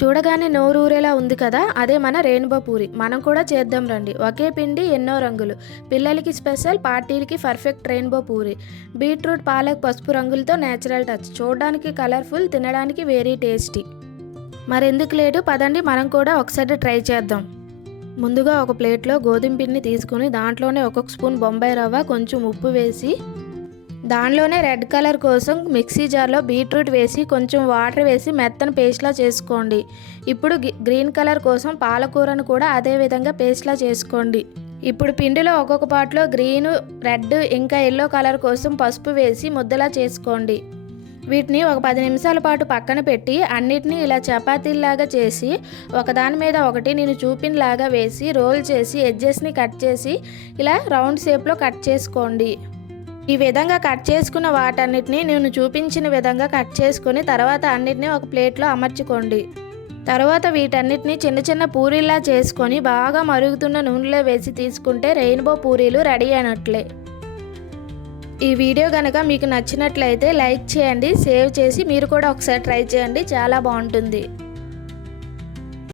చూడగానే నోరూరేలా ఉంది కదా, అదే మన రెయిన్బో పూరి. మనం కూడా చేద్దాం రండి. ఒకే పిండి ఎన్నో రంగులు, పిల్లలకి స్పెషల్, పార్టీలకి perfect rainbow puri. Beetroot, palak, పసుపు రంగులతో నేచురల్ టచ్, చూడడానికి కలర్ఫుల్, తినడానికి వెరీ టేస్టీ. మరెందుకు లేటు, పదండి మనం కూడా ఒకసారి ట్రై చేద్దాం. ముందుగా ఒక ప్లేట్లో గోధుమ పిండిని తీసుకుని దాంట్లోనే ఒక్కొక్క స్పూన్ బొంబాయి రవ్వ, కొంచెం ఉప్పు వేసి దానిలోనే రెడ్ కలర్ కోసం మిక్సీ జార్లో బీట్రూట్ వేసి కొంచెం వాటర్ వేసి మెత్తని పేస్ట్లా చేసుకోండి. ఇప్పుడు గ్రీన్ కలర్ కోసం పాలకూరను కూడా అదే విధంగా పేస్ట్లా చేసుకోండి. ఇప్పుడు పిండిలో ఒక్కొక్క పాట్లో గ్రీన్, రెడ్ ఇంకా ఎల్లో కలర్ కోసం పసుపు వేసి ముద్దలా చేసుకోండి. వీటిని ఒక 10 నిమిషాల పాటు పక్కన పెట్టి అన్నిటినీ ఇలా చపాతీలాగా చేసి ఒకదాని మీద ఒకటి నేను చూపినలాగా వేసి రోల్ చేసి ఎడ్జెస్ని కట్ చేసి ఇలా రౌండ్ షేప్లో కట్ చేసుకోండి. ఈ విధంగా కట్ చేసుకున్న వాటన్నిటిని నేను చూపించిన విధంగా కట్ చేసుకొని తర్వాత అన్నిటినీ ఒక ప్లేట్లో అమర్చుకోండి. తర్వాత వీటన్నిటిని చిన్న చిన్న పూరీలా చేసుకొని బాగా మరుగుతున్న నూనెలో వేసి తీసుకుంటే రెయిన్బో పూరీలు రెడీ అయినట్లే. ఈ వీడియో కనుక మీకు నచ్చినట్లయితే లైక్ చేయండి, సేవ్ చేసి మీరు కూడా ఒకసారి ట్రై చేయండి, చాలా బాగుంటుంది.